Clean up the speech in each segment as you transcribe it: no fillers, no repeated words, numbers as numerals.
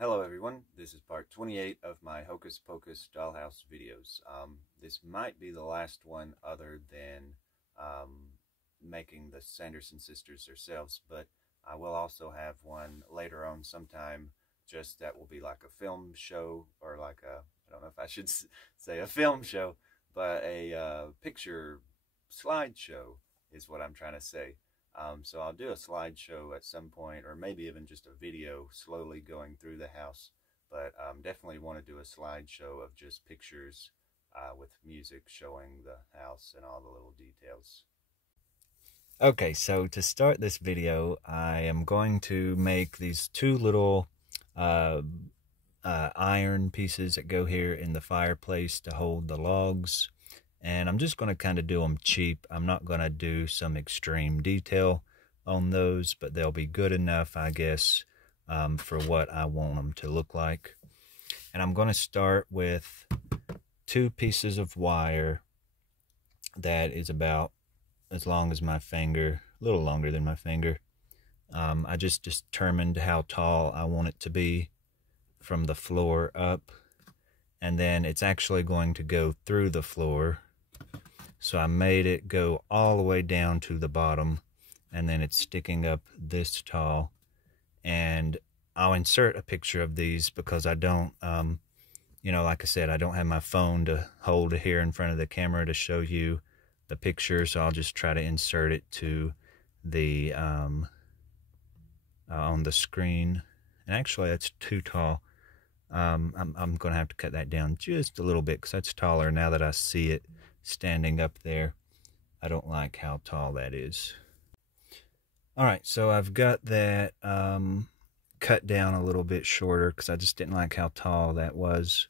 Hello everyone, this is part 28 of my Hocus Pocus dollhouse videos. This might be the last one other than making the Sanderson sisters themselves, but I will also have one later on sometime, just that will be like a film show, or like a, I don't know if I should say a film show, but a picture slideshow is what I'm trying to say. So I'll do a slideshow at some point, or maybe even just a video slowly going through the house. But definitely want to do a slideshow of just pictures with music showing the house and all the little details. Okay, so to start this video, I am going to make these two little iron pieces that go here in the fireplace to hold the logs. And I'm just going to kind of do them cheap. I'm not going to do some extreme detail on those, but they'll be good enough, I guess, for what I want them to look like. And I'm going to start with two pieces of wire that is about as long as my finger, a little longer than my finger. I just determined how tall I want it to be from the floor up. And then it's actually going to go through the floor. So I made it go all the way down to the bottom, and then it's sticking up this tall. And I'll insert a picture of these because I don't, like I said, I don't have my phone to hold here in front of the camera to show you the picture. So I'll just try to insert it to the, on the screen. And actually that's too tall. I'm going to have to cut that down just a little bit because that's taller now that I see it standing up there. I don't like how tall that is. Alright, so I've got that cut down a little bit shorter because I just didn't like how tall that was.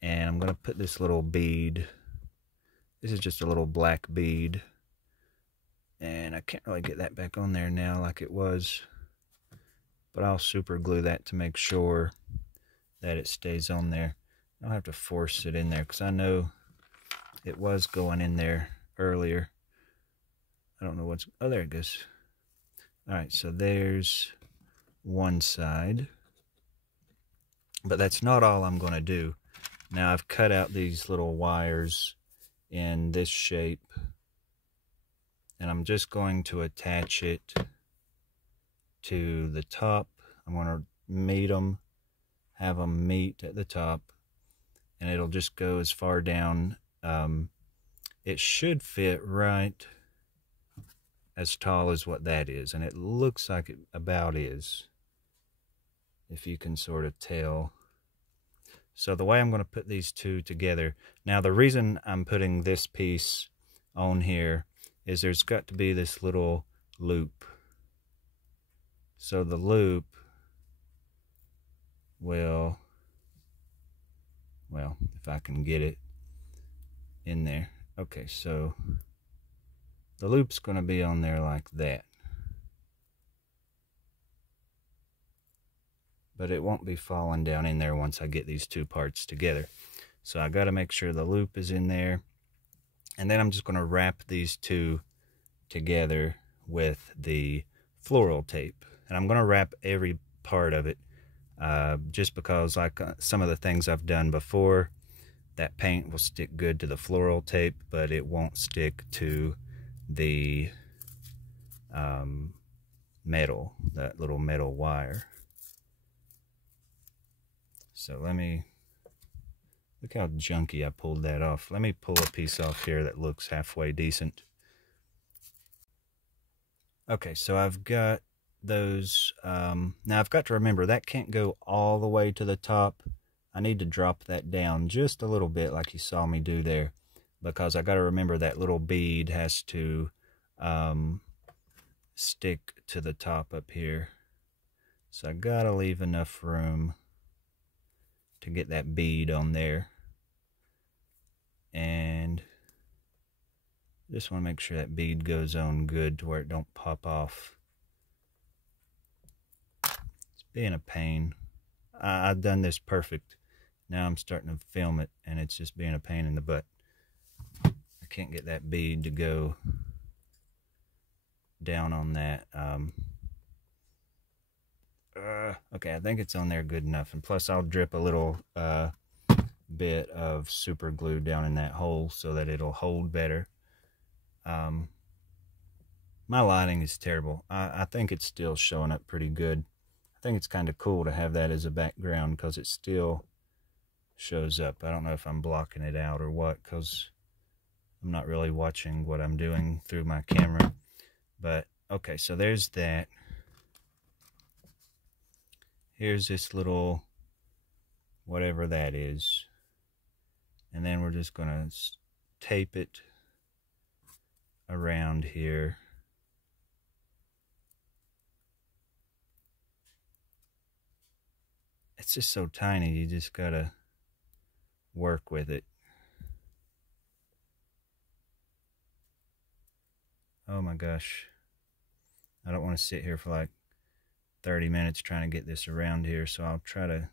And I'm going to put this little bead. This is just a little black bead. And I can't really get that back on there now like it was. But I'll super glue that to make sure that it stays on there. I'll have to force it in there because I know it was going in there earlier. I don't know what's, oh, there it goes. All right, so there's one side. But that's not all I'm going to do. Now I've cut out these little wires in this shape. And I'm just going to attach it to the top. I'm going to meet them, have them meet at the top, and it'll just go as far down. It should fit right as tall as what that is, and it looks like it about is, if you can sort of tell. So the way I'm going to put these two together, now the reason I'm putting this piece on here is there's got to be this little loop. So the loop will, well, if I can get it in there. Okay, so the loop's going to be on there like that. But it won't be falling down in there once I get these two parts together. So I got to make sure the loop is in there. And then I'm just going to wrap these two together with the floral tape. And I'm going to wrap every part of it just because, like some of the things I've done before, that paint will stick good to the floral tape, but it won't stick to the metal, that little metal wire. So let me, look how junky I pulled that off. Let me pull a piece off here that looks halfway decent. Okay, so I've got those. Now I've got to remember that can't go all the way to the top. I need to drop that down just a little bit like you saw me do there, because I got to remember that little bead has to stick to the top up here. So I got to leave enough room to get that bead on there. And just want to make sure that bead goes on good to where it don't pop off. It's being a pain. I've done this perfect. Now I'm starting to film it and it's just being a pain in the butt. I can't get that bead to go down on that Okay, I think it's on there good enough. And plus I'll drip a little bit of super glue down in that hole so that it'll hold better. My lighting is terrible. I think it's still showing up pretty good. I think it's kind of cool to have that as a background because it still shows up. I don't know if I'm blocking it out or what, because I'm not really watching what I'm doing through my camera. But okay, so there's that. Here's this little whatever that is, and then we're just gonna tape it around here. It's just so tiny, you just gotta work with it. Oh my gosh, I don't want to sit here for like 30 minutes trying to get this around here, so I'll try to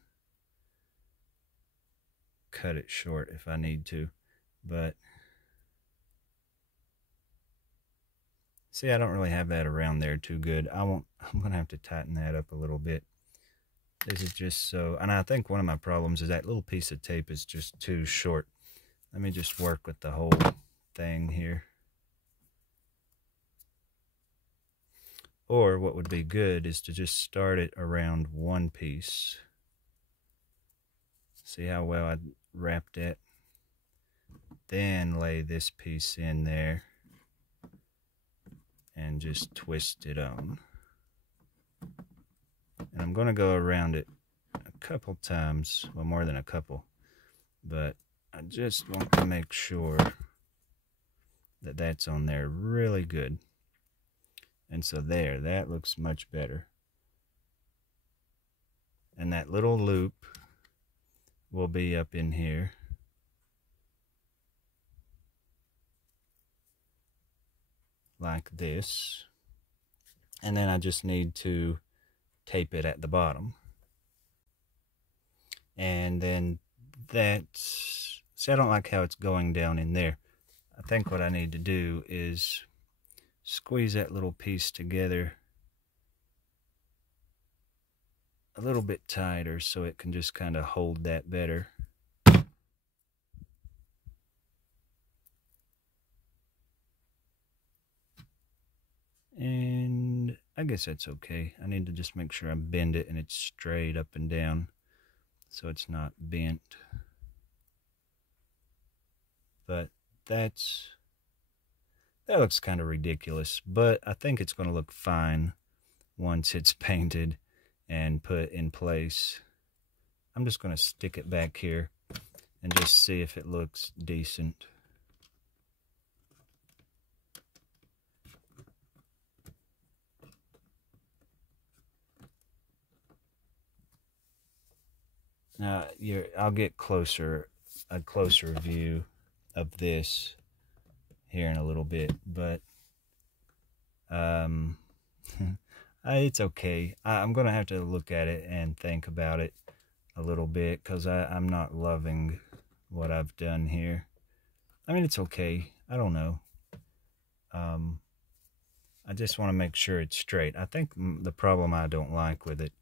cut it short if I need to. But see, I don't really have that around there too good. I'm gonna have to tighten that up a little bit. This is just so, and I think one of my problems is that little piece of tape is just too short. Let me just work with the whole thing here. Or what would be good is to just start it around one piece. See how well I wrapped it? Then lay this piece in there and just twist it on. And I'm going to go around it a couple times, well, more than a couple, but I just want to make sure that that's on there really good. And so there, that looks much better. And that little loop will be up in here. Like this. And then I just need to tape it at the bottom. And then that's, see, I don't like how it's going down in there. I think what I need to do is squeeze that little piece together a little bit tighter so it can just kind of hold that better. And I guess that's okay. I need to just make sure I bend it and it's straight up and down so it's not bent. But that looks kind of ridiculous, but I think it's going to look fine once it's painted and put in place. I'm just going to stick it back here and just see if it looks decent. Now, I'll get a closer view of this here in a little bit, but it's okay. I'm gonna have to look at it and think about it a little bit because I'm not loving what I've done here. I mean, it's okay. I don't know. I just want to make sure it's straight. I think the problem I don't like with it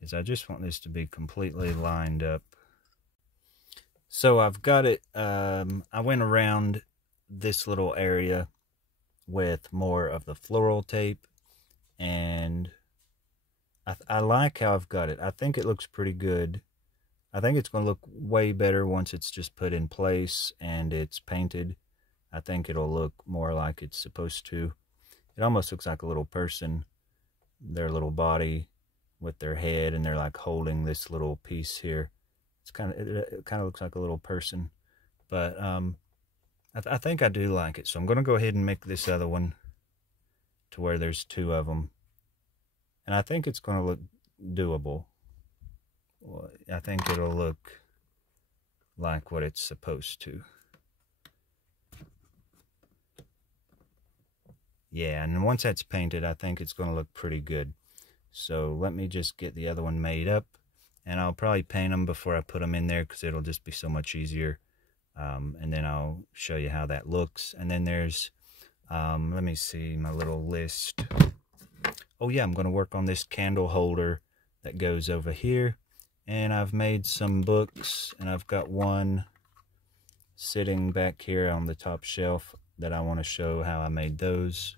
is I just want this to be completely lined up. So I've got it, I went around this little area with more of the floral tape, and I like how I've got it. I think it looks pretty good. I think it's going to look way better once it's just put in place and it's painted. I think it'll look more like it's supposed to. It almost looks like a little person, their little body with their head, and they're like holding this little piece here. It kind of looks like a little person, but I think I do like it. So I'm going to go ahead and make this other one to where there's two of them, and I think it's going to look doable. Well, I think it'll look like what it's supposed to. Yeah, and once that's painted, I think it's going to look pretty good. So let me just get the other one made up, and I'll probably paint them before I put them in there because it'll just be so much easier. And then I'll show you how that looks. And then there's, let me see my little list. Oh yeah, I'm going to work on this candle holder that goes over here. And I've made some books, and I've got one sitting back here on the top shelf that I want to show how I made those,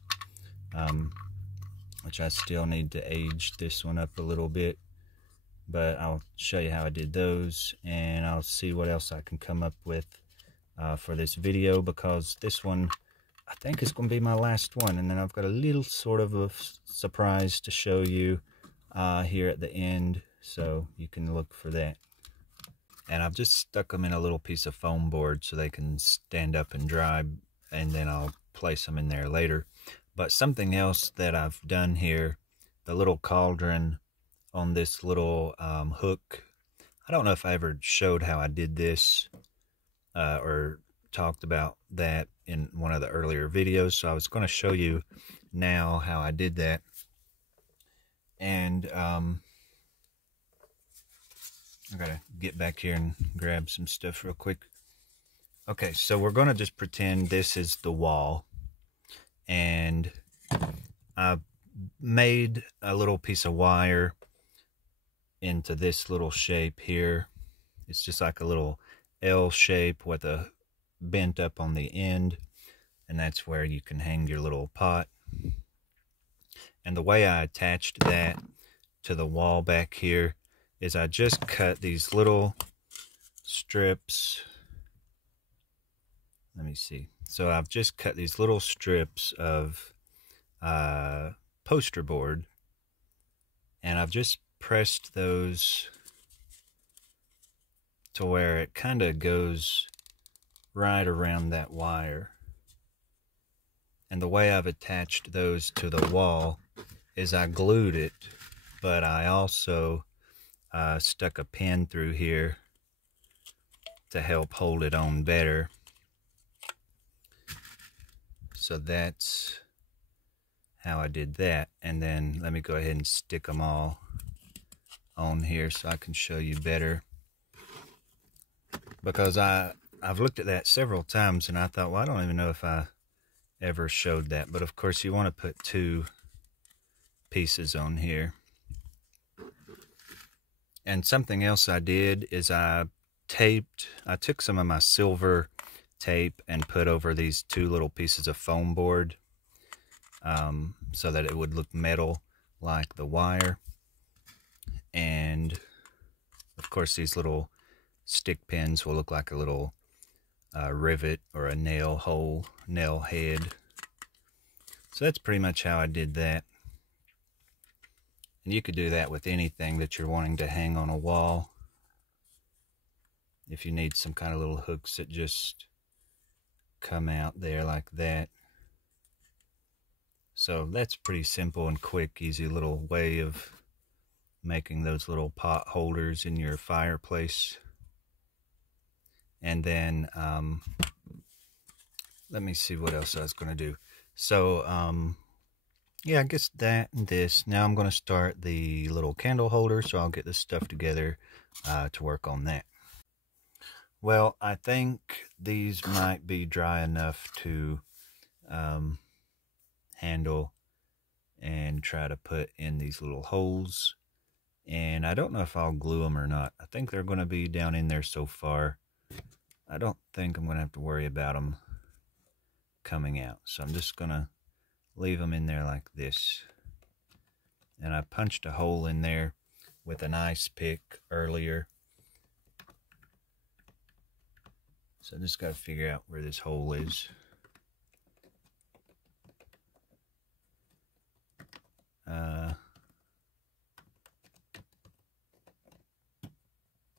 which I still need to age this one up a little bit, but I'll show you how I did those, and I'll see what else I can come up with for this video, because this one I think is going to be my last one, and then I've got a little sort of a surprise to show you here at the end, so you can look for that. And I've just stuck them in a little piece of foam board so they can stand up and dry, and then I'll place them in there later. But something else that I've done here, the little cauldron on this little hook, I don't know if I ever showed how I did this or talked about that in one of the earlier videos, so I was going to show you now how I did that. And I gotta get back here and grab some stuff real quick. Okay, so we're gonna just pretend this is the wall, and I made a little piece of wire into this little shape here. It's just like a little L shape with a bent up on the end, and that's where you can hang your little pot. And the way I attached that to the wall back here is I just cut these little strips. Let me see. So I've just cut these little strips of poster board, and I've just pressed those to where it kind of goes right around that wire. And the way I've attached those to the wall is I glued it, but I also stuck a pin through here to help hold it on better. So that's how I did that. And then let me go ahead and stick them all on here so I can show you better, because I've looked at that several times and I thought, well, I don't even know if I ever showed that. But of course you want to put two pieces on here. And something else I did is I took some of my silver tape and put over these two little pieces of foam board so that it would look metal like the wire. And of course these little stick pins will look like a little rivet or a nail head. So that's pretty much how I did that. And you could do that with anything that you're wanting to hang on a wall. If you need some kind of little hooks that just come out there like that. So that's pretty simple and quick, easy little way of making those little pot holders in your fireplace. And then let me see what else I was going to do. So yeah, I guess that and this. Now I'm going to start the little candle holder, so I'll get this stuff together to work on that. Well, I think these might be dry enough to handle and try to put in these little holes. And I don't know if I'll glue them or not. I think they're going to be down in there so far. I don't think I'm going to have to worry about them coming out. So I'm just going to leave them in there like this. And I punched a hole in there with an ice pick earlier. So I just got to figure out where this hole is.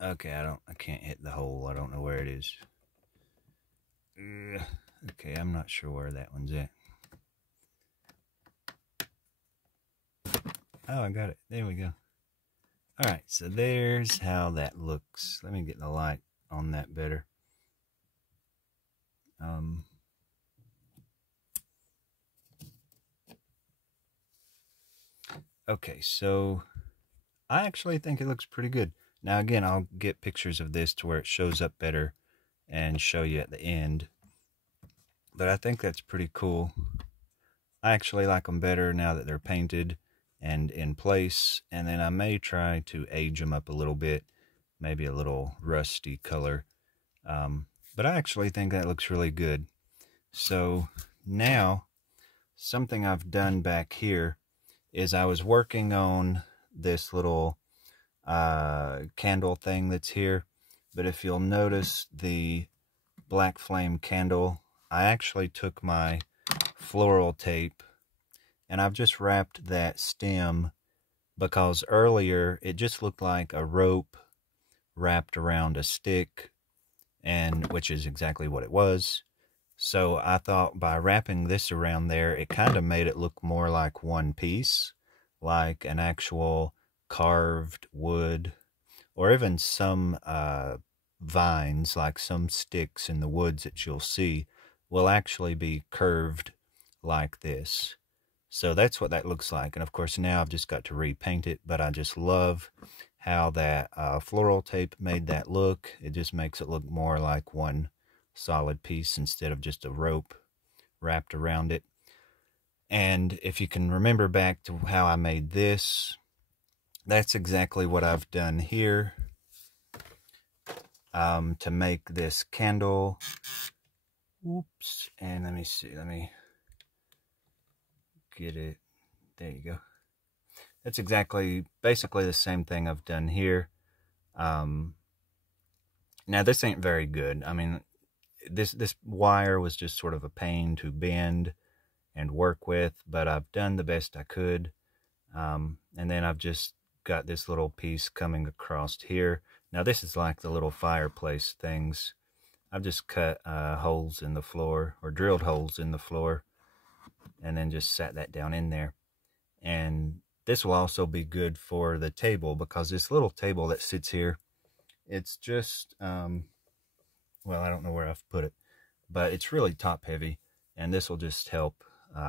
Okay, I can't hit the hole. I don't know where it is. Okay, I'm not sure where that one's at. Oh, I got it. There we go. Alright, so there's how that looks. Let me get the light on that better. Okay, so I actually think it looks pretty good. Now again, I'll get pictures of this to where it shows up better and show you at the end. But I think that's pretty cool. I actually like them better now that they're painted and in place, and then I may try to age them up a little bit, maybe a little rusty color, but I actually think that looks really good. So now something I've done back here is I was working on this little candle thing that's here, but if you'll notice the black flame candle, I actually took my floral tape and I've just wrapped that stem, because earlier it just looked like a rope wrapped around a stick, and which is exactly what it was. So I thought by wrapping this around there, it kind of made it look more like one piece, like an actual carved wood, or even some vines, like some sticks in the woods that you'll see, will actually be curved like this. So that's what that looks like. And of course now I've just got to repaint it, but I just love how that floral tape made that look. It just makes it look more like one solid piece instead of just a rope wrapped around it. And if you can remember back to how I made this, that's exactly what I've done here to make this candle. Oops, and let me see, let me get it. There you go. That's basically the same thing I've done here. Now this ain't very good. I mean, this wire was just sort of a pain to bend and work with, but I've done the best I could. And then I've just got this little piece coming across here. Now this is like the little fireplace things. I've just cut holes in the floor, or drilled holes in the floor, and then just sat that down in there. And this will also be good for the table, because this little table that sits here, it's just, well, I don't know where I've put it, but it's really top heavy, and this will just help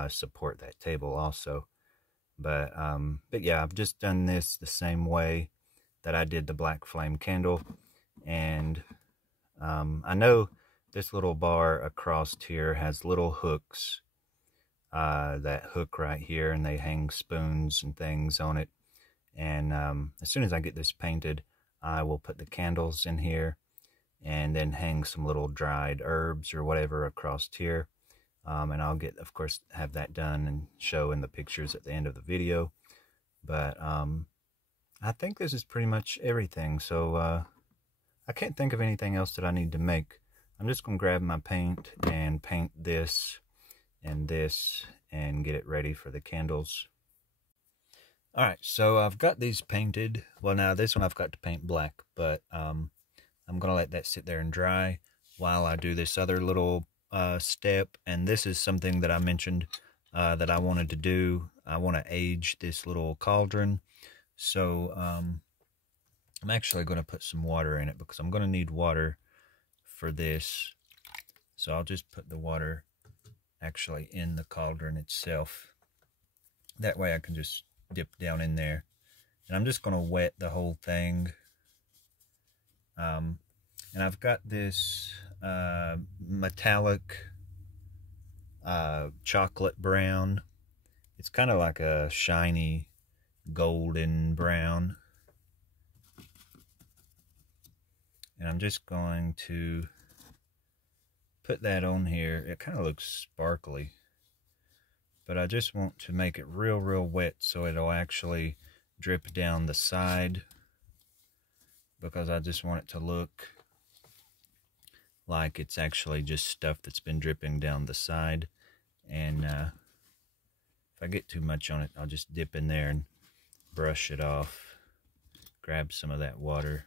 support that table also. But yeah, I've just done this the same way that I did the black flame candle. And I know this little bar across here has little hooks that hook right here, and they hang spoons and things on it. And as soon as I get this painted, I will put the candles in here and then hang some little dried herbs or whatever across here. And I'll of course, have that done and show in the pictures at the end of the video. But I think this is pretty much everything. So I can't think of anything else that I need to make. I'm just going to grab my paint and paint this and this and get it ready for the candles. Alright, so I've got these painted. Well, now this one I've got to paint black, but I'm going to let that sit there and dry while I do this other little step. And this is something that I mentioned that I wanted to do. I want to age this little cauldron. So I'm actually going to put some water in it, because I'm going to need water for this. So I'll just put the water actually in the cauldron itself. That way I can just dip down in there. And I'm just going to wet the whole thing. And I've got this metallic chocolate brown. It's kind of like a shiny golden brown. And I'm just going to put that on here. It kind of looks sparkly, but I just want to make it real wet so it'll actually drip down the side, because I just want it to look like it's actually just stuff that's been dripping down the side. And if I get too much on it, I'll just dip in there and brush it off, grab some of that water.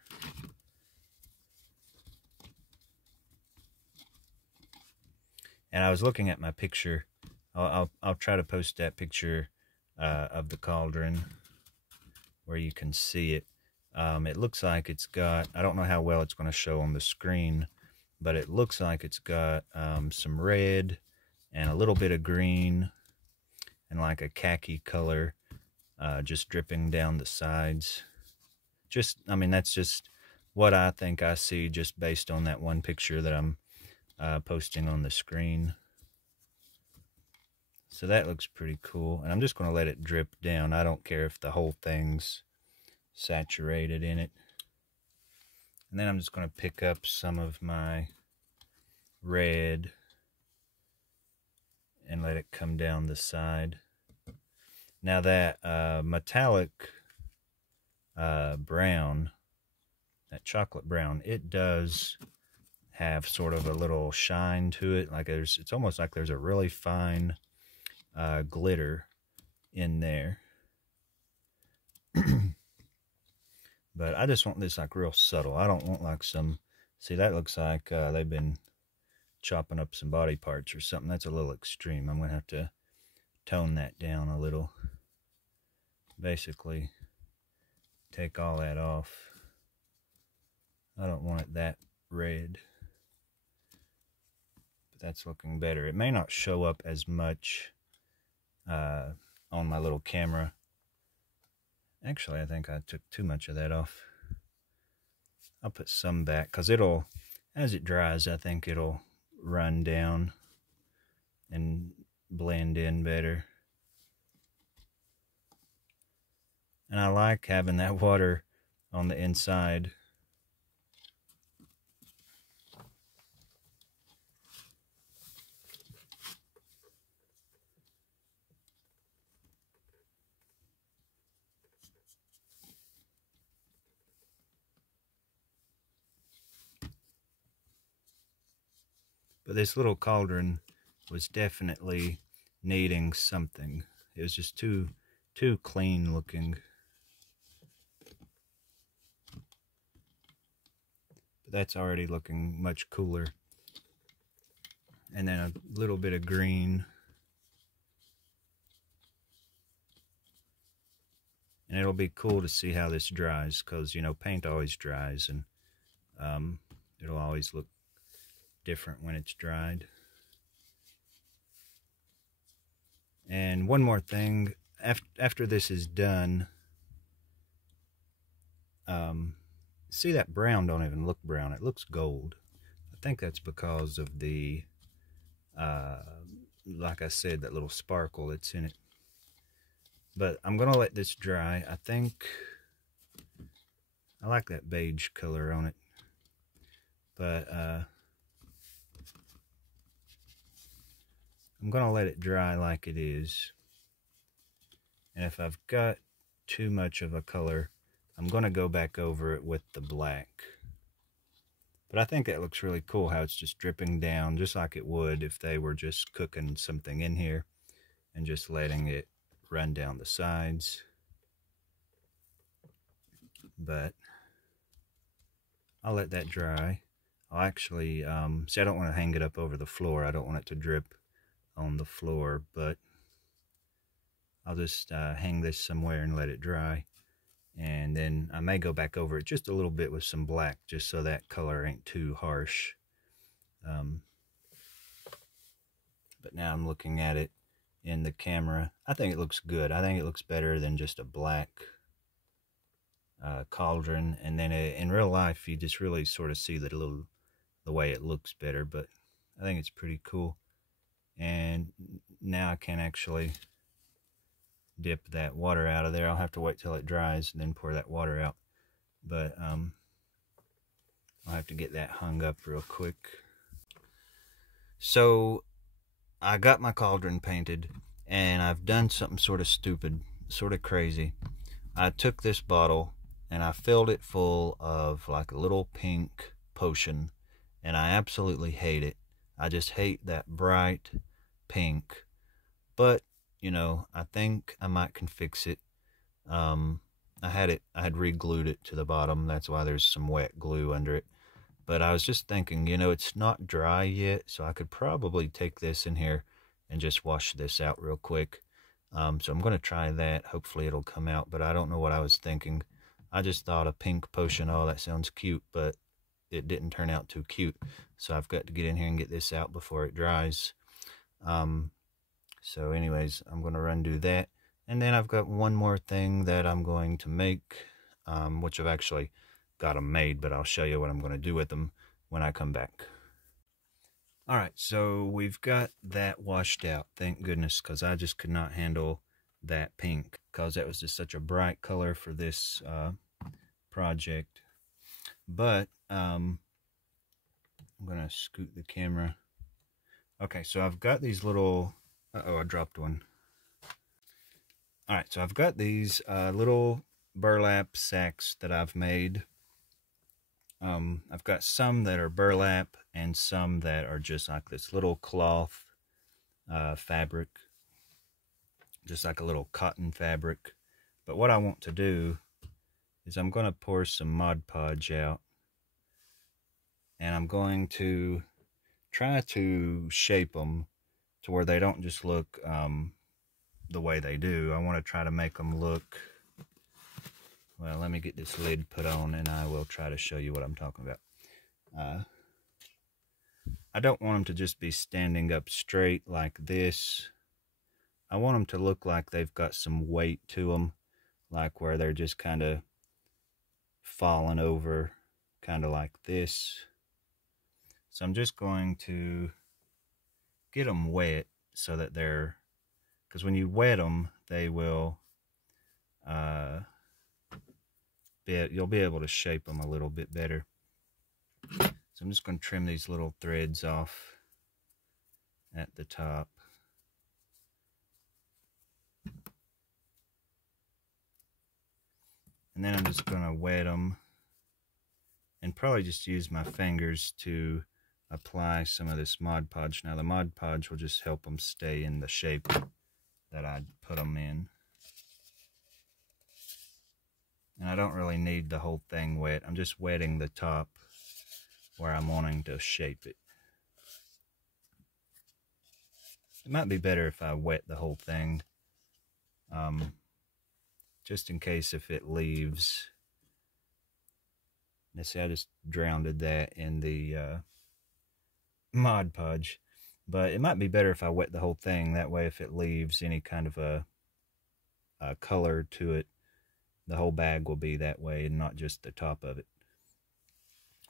And I was looking at my picture. I'll try to post that picture of the cauldron where you can see it. It looks like it's got, I don't know how well it's going to show on the screen, but it looks like it's got some red and a little bit of green and like a khaki color just dripping down the sides. I mean, that's just what I think I see just based on that one picture that I'm posting on the screen. So that looks pretty cool. And I'm just going to let it drip down. I don't care if the whole thing's saturated in it. And then I'm just going to pick up some of my red and let it come down the side. Now that metallic brown, that chocolate brown, it does have sort of a little shine to it. Like it's almost like there's a really fine glitter in there. But I just want this like real subtle. I don't want like some, see that looks like they've been chopping up some body parts or something. That's a little extreme. I'm going to have to tone that down a little. Basically, take all that off. I don't want it that red. But that's looking better. It may not show up as much on my little camera. Actually, I think I took too much of that off. I'll put some back because it'll, as it dries, I think it'll run down and blend in better. And I like having that water on the inside. But this little cauldron was definitely needing something. It was just too clean looking. But that's already looking much cooler. And then a little bit of green. And it'll be cool to see how this dries, because, you know, paint always dries, and it'll always look different when it's dried. And one more thing, after this is done, see that brown don't even look brown, it looks gold. I think that's because of the, like I said, that little sparkle that's in it. But I'm gonna let this dry. I think I like that beige color on it, but I'm gonna let it dry like it is. And if I've got too much of a color, I'm gonna go back over it with the black. But I think that looks really cool, how it's just dripping down just like it would if they were just cooking something in here and just letting it run down the sides. But I'll let that dry. I'll actually, see, I don't want to hang it up over the floor. I don't want it to drip on the floor, but I'll just hang this somewhere and let it dry. And then I may go back over it just a little bit with some black, just so that color ain't too harsh. But now I'm looking at it in the camera. I think it looks good. I think it looks better than just a black cauldron. And then in real life, you just really sort of see the way it looks better. But I think it's pretty cool. And now I can actually dip that water out of there. I'll have to wait till it dries and then pour that water out. But I'll have to get that hung up real quick. So I got my cauldron painted, and I've done something sort of stupid, sort of crazy. I took this bottle and I filled it full of like a little pink potion, and I absolutely hate it. I just hate that bright pink. But you know, I think I might can fix it. I had re-glued it to the bottom. That's why there's some wet glue under it. But I was just thinking, you know, it's not dry yet, so I could probably take this in here and just wash this out real quick. So I'm going to try that. Hopefully it'll come out, but I don't know what I was thinking. I just thought a pink potion, oh, that sounds cute, but it didn't turn out too cute. So I've got to get in here and get this out before it dries. So anyways, I'm going to run do that. And then I've got one more thing that I'm going to make, which I've actually got them made, but I'll show you what I'm going to do with them when I come back. All right, so we've got that washed out, thank goodness, because I just could not handle that pink, because that was just such a bright color for this project. But I'm gonna scoot the camera. Okay, so I've got these little, I dropped one. All right, so I've got these little burlap sacks that I've made. I've got some that are burlap and some that are just like this little cloth fabric, just like a little cotton fabric. But what I want to do is I'm going to pour some Mod Podge out, and I'm going to try to shape them to where they don't just look the way they do. I want to try to make them look, well, let me get this lid put on and I will try to show you what I'm talking about. I don't want them to just be standing up straight like this. I want them to look like they've got some weight to them, like where they're just kind of falling over, kind of like this. So I'm just going to get them wet so that they're, because when you wet them, they will, you'll be able to shape them a little bit better. So I'm just going to trim these little threads off at the top. And then I'm just going to wet them and probably just use my fingers to apply some of this Mod Podge. Now the Mod Podge will just help them stay in the shape that I put them in. And I don't really need the whole thing wet. I'm just wetting the top where I'm wanting to shape it. It might be better if I wet the whole thing, just in case if it leaves. Let's see, I just drowned that in the Mod Podge, but it might be better if I wet the whole thing. That way, if it leaves any kind of a color to it, the whole bag will be that way and not just the top of it.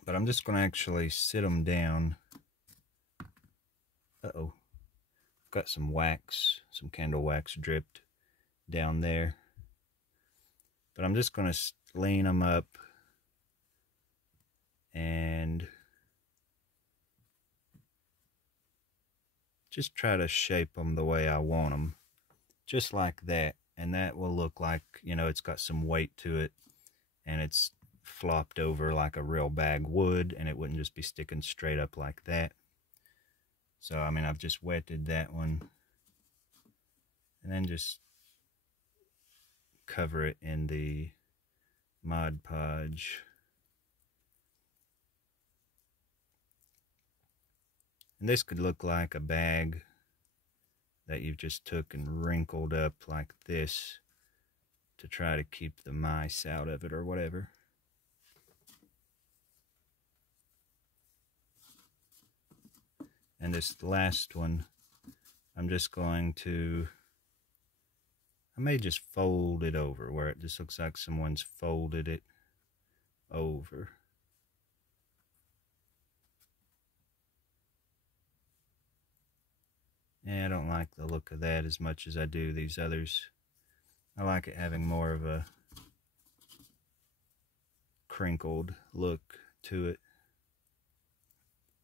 But I'm just going to actually sit them down. Uh-oh. Got some wax, some candle wax dripped down there. But I'm just going to lean them up and just try to shape them the way I want them. Just like that. And that will look like, you know, it's got some weight to it and it's flopped over like a real bag would, and it wouldn't just be sticking straight up like that. So, I mean, I've just wetted that one and then just cover it in the Mod Podge. And this could look like a bag that you've just took and wrinkled up like this to try to keep the mice out of it or whatever. And this last one, I'm just going to, I may just fold it over where it just looks like someone's folded it over. Yeah, I don't like the look of that as much as I do these others. I like it having more of a crinkled look to it.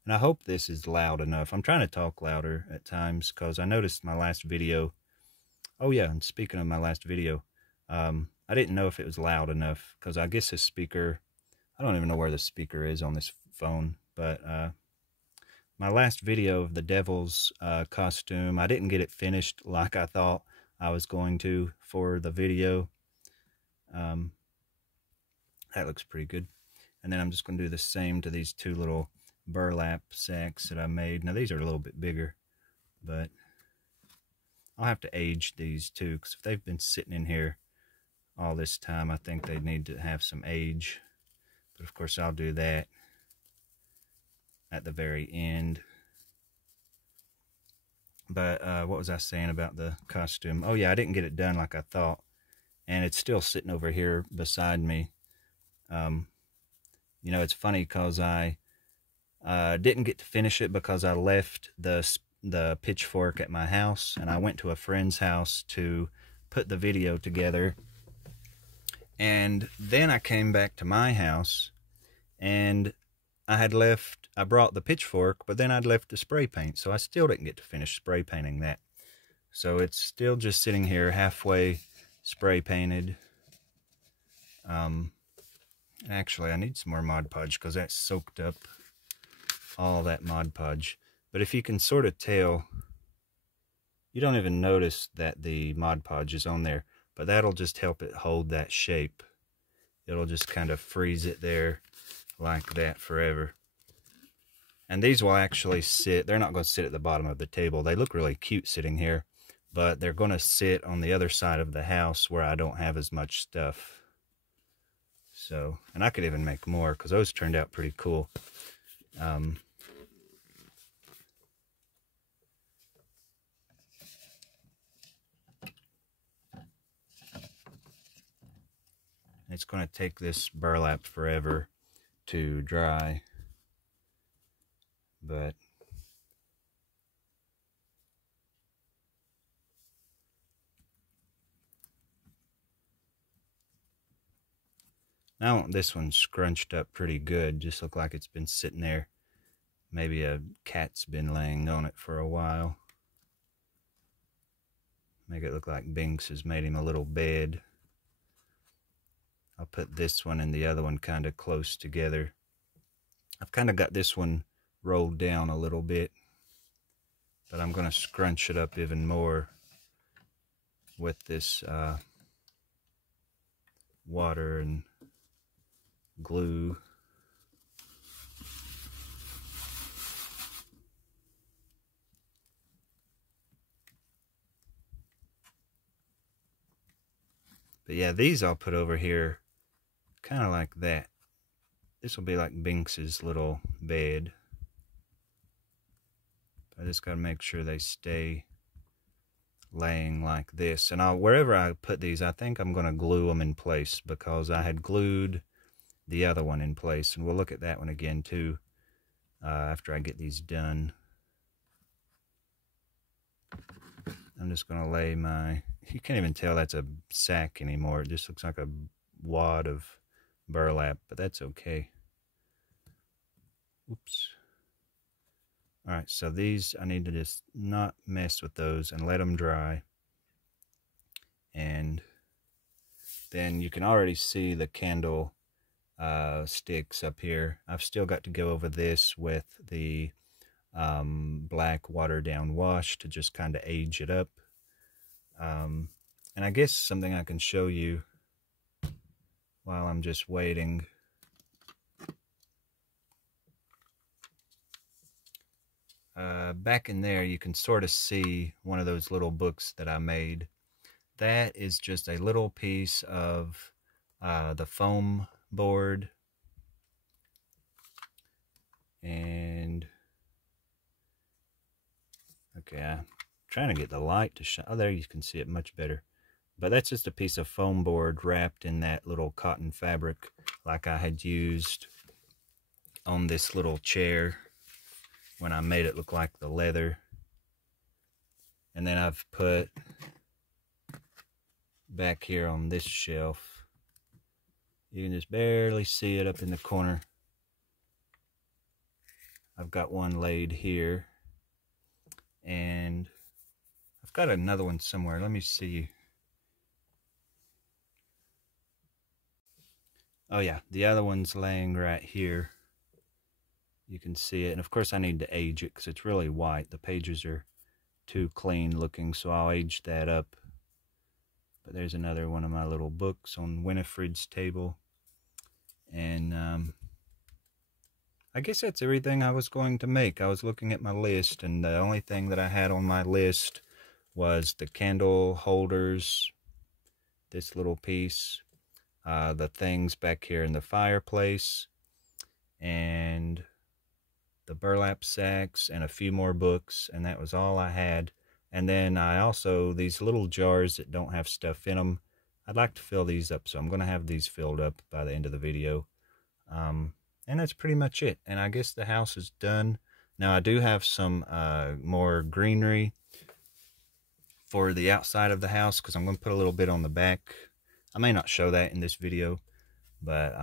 And I hope this is loud enough. I'm trying to talk louder at times because I noticed my last video. Oh yeah, and speaking of my last video, I didn't know if it was loud enough because I guess this speaker, I don't even know where the speaker is on this phone, but my last video of the devil's costume, I didn't get it finished like I thought I was going to for the video. That looks pretty good. And then I'm just going to do the same to these two little burlap sacks that I made. Now these are a little bit bigger, but I'll have to age these too, because if they've been sitting in here all this time, I think they need to have some age. But of course I'll do that at the very end. But what was I saying about the costume? Oh yeah, I didn't get it done like I thought, and it's still sitting over here beside me. You know, it's funny because I Didn't get to finish it because I left the pitchfork at my house, and I went to a friend's house to put the video together. And then I came back to my house, and I brought the pitchfork, but then I'd left the spray paint, so I still didn't get to finish spray painting that. So it's still just sitting here halfway spray painted. Actually, I need some more Mod Podge because that soaked up all that Mod Podge. But if you can sort of tell, you don't even notice that the Mod Podge is on there, but that'll just help it hold that shape. It'll just kind of freeze it there like that forever. And these will actually sit, they're not going to sit at the bottom of the table. They look really cute sitting here, but they're going to sit on the other side of the house where I don't have as much stuff. So, and I could even make more because those turned out pretty cool. It's going to take this burlap forever to dry, but I want this one scrunched up pretty good. Just look like it's been sitting there. Maybe a cat's been laying on it for a while. Make it look like Binks has made him a little bed. I'll put this one and the other one kind of close together. I've kind of got this one rolled down a little bit, but I'm going to scrunch it up even more with this water and glue. But yeah, these I'll put over here kind of like that. This will be like Binks's little bed. I just got to make sure they stay laying like this. And wherever I put these, I think I'm going to glue them in place because I had glued the other one in place. And we'll look at that one again too after I get these done. I'm just going to lay my... You can't even tell that's a sack anymore. It just looks like a wad of burlap, but that's okay. Oops. Alright, so these, I need to just not mess with those and let them dry. And then you can already see the candle sticks up here. I've still got to go over this with the black watered down wash to just kind of age it up. And I guess something I can show you while I'm just waiting. Back in there, you can sort of see one of those little books that I made. That is just a little piece of the foam board. And okay, I'm trying to get the light to shine. Oh, there you can see it much better. But that's just a piece of foam board wrapped in that little cotton fabric like I had used on this little chair when I made it look like the leather. And then I've put back here on this shelf, you can just barely see it up in the corner. I've got one laid here, and I've got another one somewhere. Let me see. Oh yeah, the other one's laying right here. You can see it, and of course I need to age it because it's really white. The pages are too clean looking, so I'll age that up. But there's another one of my little books on Winifred's table. And I guess that's everything I was going to make. I was looking at my list, and the only thing that I had on my list was the candle holders, this little piece, the things back here in the fireplace, and the burlap sacks, and a few more books, and that was all I had. And then I also, these little jars that don't have stuff in them, I'd like to fill these up, so I'm going to have these filled up by the end of the video. And that's pretty much it. And I guess the house is done. Now I do have some more greenery for the outside of the house, because I'm going to put a little bit on the back. I may not show that in this video, but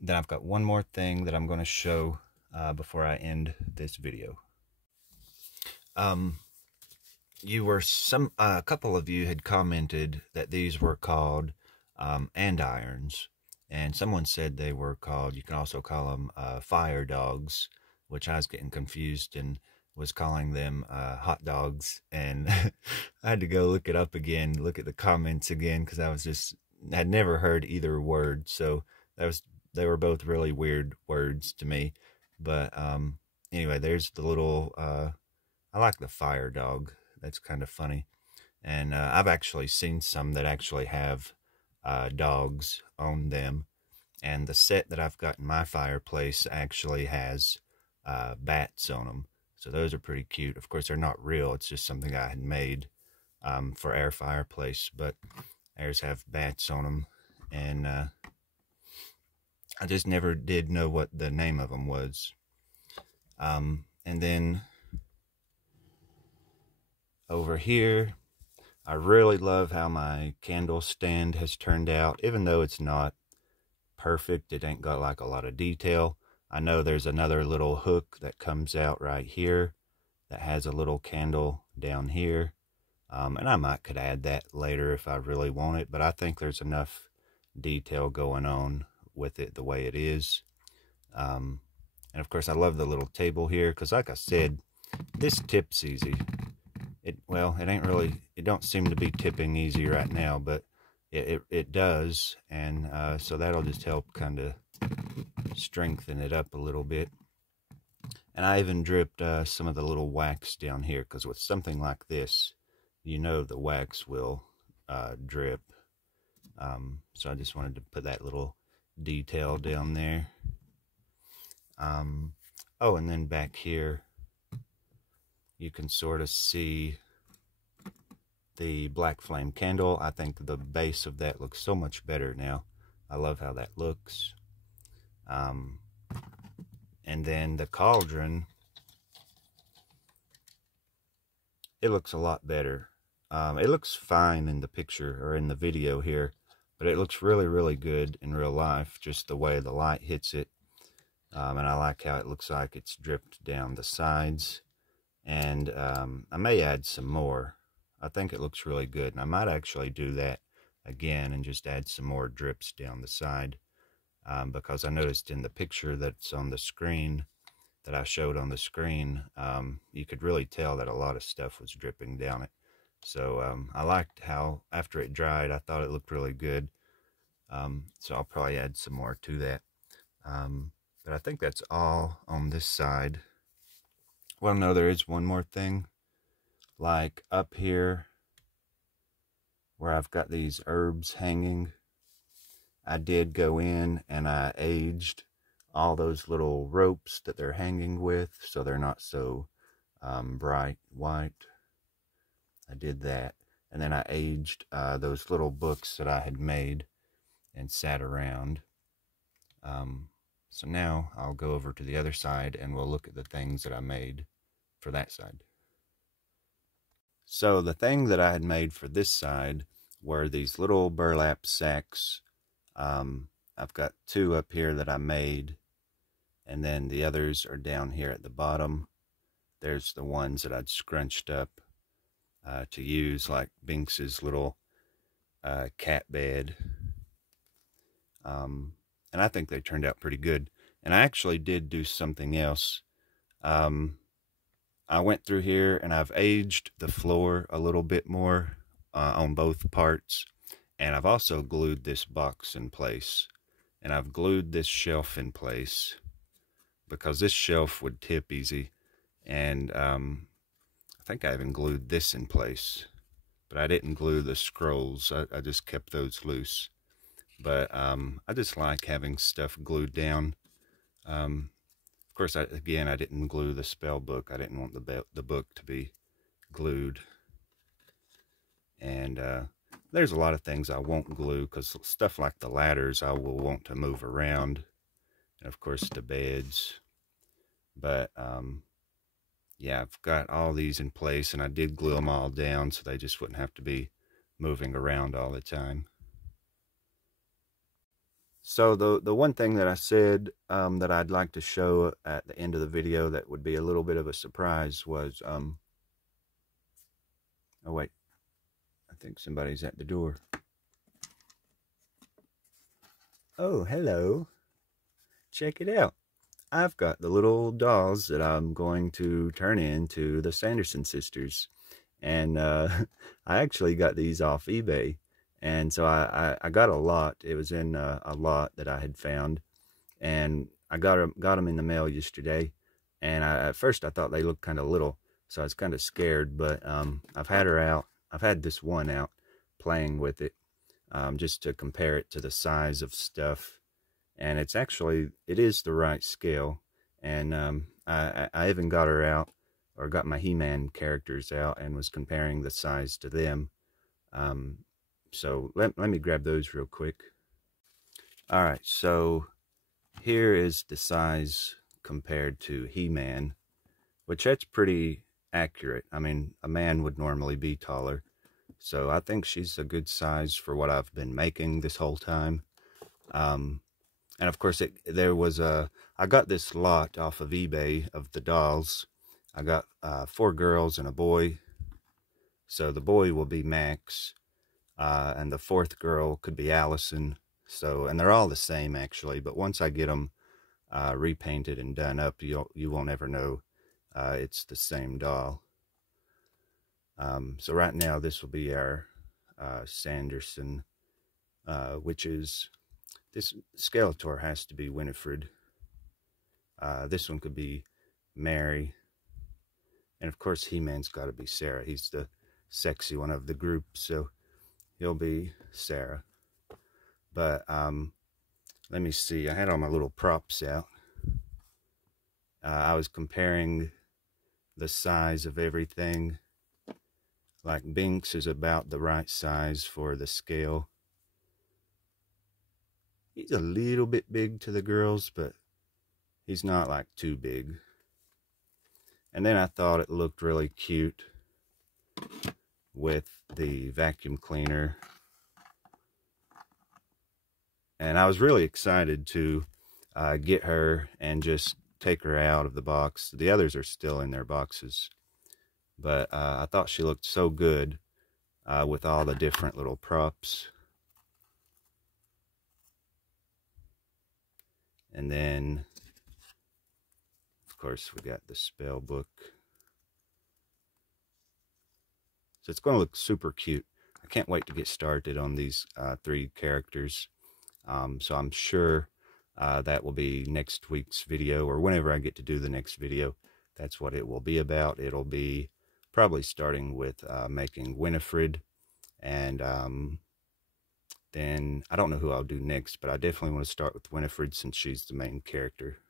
then I've got one more thing that I'm going to show before I end this video. A couple of you had commented that these were called andirons, and someone said they were called, you can also call them fire dogs, which I was getting confused and was calling them hot dogs. And I had to go look it up again, look at the comments again, because I had never heard either word. So they were both really weird words to me. But anyway, there's the little I like the fire dog. That's kind of funny. And I've actually seen some that actually have dogs on them. And the set that I've got in my fireplace actually has bats on them. So those are pretty cute. Of course, they're not real. It's just something I had made for our fireplace. But ours have bats on them. And I just never did know what the name of them was. And then over here, I really love how my candle stand has turned out. Even though it's not perfect, it ain't got like a lot of detail. I know there's another little hook that comes out right here that has a little candle down here. And I could add that later if I really want it, but I think there's enough detail going on with it the way it is. And of course, I love the little table here, because like I said, this tips easy. It ain't really, it don't seem to be tipping easy right now, but it does. And so that'll just help kind of strengthen it up a little bit. And I even dripped some of the little wax down here, because with something like this, you know the wax will drip. So I just wanted to put that little detail down there. Oh, and then back here, you can sort of see the black flame candle. I think the base of that looks so much better now. I love how that looks. And then the cauldron, it looks a lot better. It looks fine in the picture or in the video here, but it looks really, really good in real life, just the way the light hits it. And I like how it looks like it's dripped down the sides. And I may add some more. I think it looks really good, and I might actually do that again and just add some more drips down the side, because I noticed in the picture that's on the screen, that I showed on the screen, you could really tell that a lot of stuff was dripping down it. So I liked how after it dried, I thought it looked really good. So I'll probably add some more to that. But I think that's all on this side. Well, no, there is one more thing. Like up here, where I've got these herbs hanging, I did go in and I aged all those little ropes that they're hanging with, so they're not so bright white. I did that. And then I aged those little books that I had made and sat around. So now I'll go over to the other side and we'll look at the things that I made for that side. So the thing that I had made for this side were these little burlap sacks. I've got two up here that I made, and then the others are down here at the bottom. There's the ones that I'd scrunched up to use, like Binks's little cat bed. And I think they turned out pretty good. And I actually did do something else. I went through here and I've aged the floor a little bit more on both parts. And I've also glued this box in place. And I've glued this shelf in place because this shelf would tip easy. And I think I even glued this in place. But I didn't glue the scrolls. I just kept those loose. But I just like having stuff glued down. Of course, I didn't glue the spell book. I didn't want the book to be glued. And there's a lot of things I won't glue, because stuff like the ladders I will want to move around. and of course the beds. But yeah, I've got all these in place, and I did glue them all down so they just wouldn't have to be moving around all the time. So the one thing that I said that I'd like to show at the end of the video that would be a little bit of a surprise was, oh wait, I think somebody's at the door. Oh, hello. Check it out. I've got the little dolls that I'm going to turn into the Sanderson sisters. And I actually got these off eBay. And so I got a lot. It was in a lot that I had found. And I got them in the mail yesterday. And at first I thought they looked kind of little. So I was kind of scared. But I've had her out. I've had this one out playing with it. Just to compare it to the size of stuff. And it is the right scale. And I even got her out, or got my He-Man characters out, and was comparing the size to them. So let me grab those real quick. Alright, so here is the size compared to He-Man, which that's pretty accurate. I mean, a man would normally be taller. So I think she's a good size for what I've been making this whole time. And of course, I got this lot off of eBay of the dolls. I got 4 girls and a boy. So the boy will be Max. And the 4th girl could be Allison. So, and they're all the same actually. But once I get them repainted and done up, you won't ever know it's the same doll. So right now, this will be our Sanderson, which is, this Skeletor has to be Winifred. This one could be Mary. And of course, He-Man's got to be Sarah. He's the sexy one of the group, so he'll be Sarah. But let me see. I had all my little props out. I was comparing the size of everything. Like Binks is about the right size for the scale. He's a little bit big to the girls, but he's not like too big. And then I thought it looked really cute with the vacuum cleaner. And I was really excited to get her and just take her out of the box. The others are still in their boxes. But I thought she looked so good with all the different little props. And then, of course, we got the spell book. So it's going to look super cute. I can't wait to get started on these 3 characters. So I'm sure that will be next week's video, or whenever I get to do the next video. That's what it will be about. It'll be probably starting with making Winifred, and then I don't know who I'll do next, but I definitely want to start with Winifred since she's the main character.